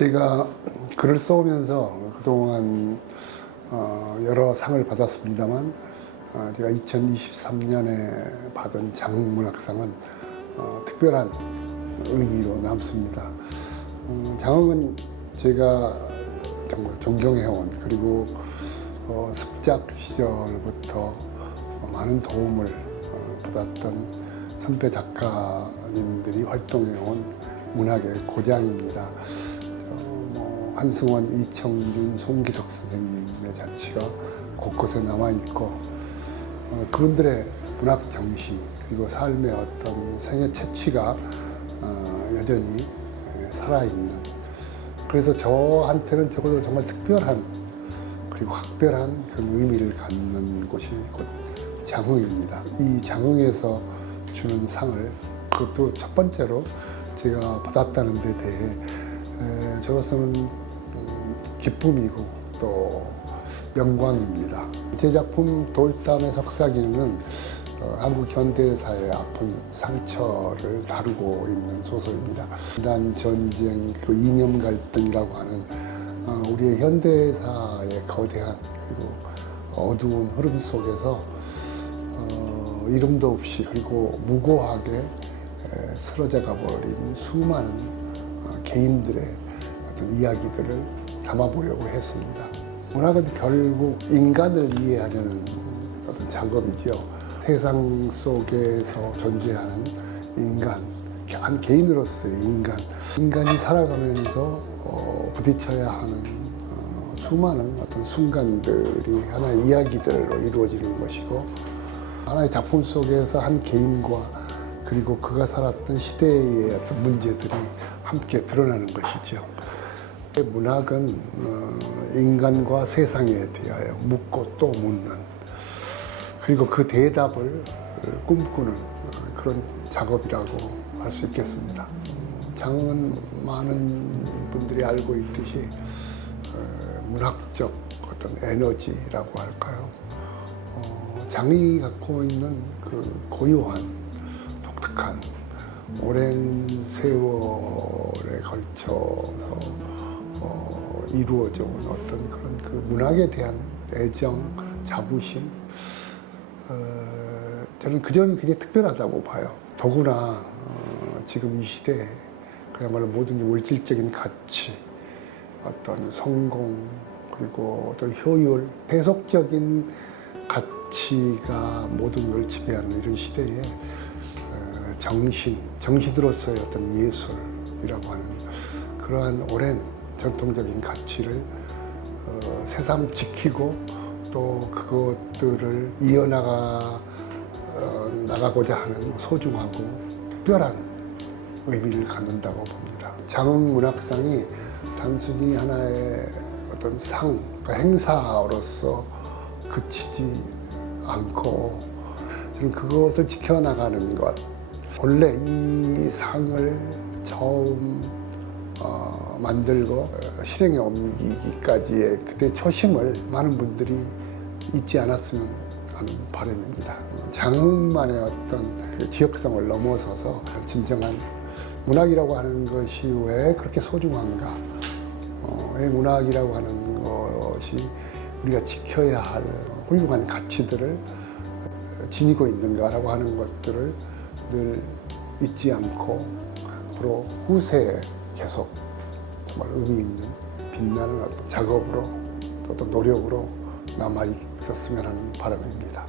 제가 글을 써오면서 그동안 어, 여러 상을 받았습니다만 어, 제가 2023년에 받은 장문학상은 어, 특별한 의미로 남습니다. 음, 장흥은 제가 정말 존경해온 그리고 어, 습작 시절부터 많은 도움을 어, 받았던 선배 작가님들이 활동해온 문학의 고장입니다. 한승원, 이청준, 송기석 선생님의 자취가 곳곳에 남아 있고 어, 그분들의 문학 정신 그리고 삶의 어떤 생애 채취가 어, 여전히 에, 살아있는 그래서 저한테는 적어도 정말 특별한 그리고 각별한 그런 의미를 갖는 곳이 곧 장흥입니다. 이 장흥에서 주는 상을 그것도 첫 번째로 제가 받았다는 데 대해 에, 저로서는 음, 기쁨이고 또 영광입니다. 제 작품 돌담의 속삭이는 어, 한국 현대사의 아픈 상처를 다루고 있는 소설입니다. 난 전쟁, 그 이념 갈등이라고 하는 어, 우리의 현대사의 거대한 그리고 어두운 흐름 속에서 어, 이름도 없이 그리고 무고하게 에, 쓰러져 가 버린 수많은 어, 개인들의 어떤 이야기들을 담아보려고 했습니다. 문학은 결국 인간을 이해하려는 어떤 작업이죠. 세상 속에서 존재하는 인간, 한 개인으로서의 인간, 인간이 살아가면서 어, 부딪혀야 하는 어, 수많은 어떤 순간들이 하나의 이야기들로 이루어지는 것이고 하나의 작품 속에서 한 개인과 그리고 그가 살았던 시대의 어떤 문제들이 함께 드러나는 것이죠. 문학은 어, 인간과 세상에 대하여 묻고 또 묻는 그리고 그 대답을 꿈꾸는 그런 작업이라고 할 수 있겠습니다. 장은 많은 분들이 알고 있듯이 어, 문학적 어떤 에너지라고 할까요? 어, 장이 갖고 있는 그 고유한 독특한 오랜 세월에 걸쳐서 어, 이루어져 온 어떤 그런 그 문학에 대한 애정, 자부심, 어, 저는 그 점이 굉장히 특별하다고 봐요. 더구나 어, 지금 이 시대에 그야말로 모든 물질적인 가치, 어떤 성공, 그리고 어떤 효율, 세속적인 가치가 모든 걸 지배하는 이런 시대에 어, 정신, 정신으로서의 어떤 예술이라고 하는 그러한 오랜 전통적인 가치를 어, 새삼 지키고 또 그것들을 이어나가 어, 나가고자 하는 소중하고 특별한 의미를 갖는다고 봅니다. 장흥 문학상이 단순히 하나의 어떤 상, 그러니까 행사로서 그치지 않고 그것을 지켜나가는 것. 원래 이 상을 처음 어, 만들고 어, 실행에 옮기기까지의 그때 초심을 많은 분들이 잊지 않았으면 하는 바람입니다. 장흥만의 어떤 그 지역성을 넘어서서 진정한 문학이라고 하는 것이 왜 그렇게 소중한가? 어, 왜 문학이라고 하는 것이 우리가 지켜야 할 훌륭한 가치들을 지니고 있는가라고 하는 것들을 늘 잊지 않고 앞으로 후세에 계속 정말 의미 있는 빛나는 작업으로 또 노력으로 남아 있었으면 하는 바람입니다.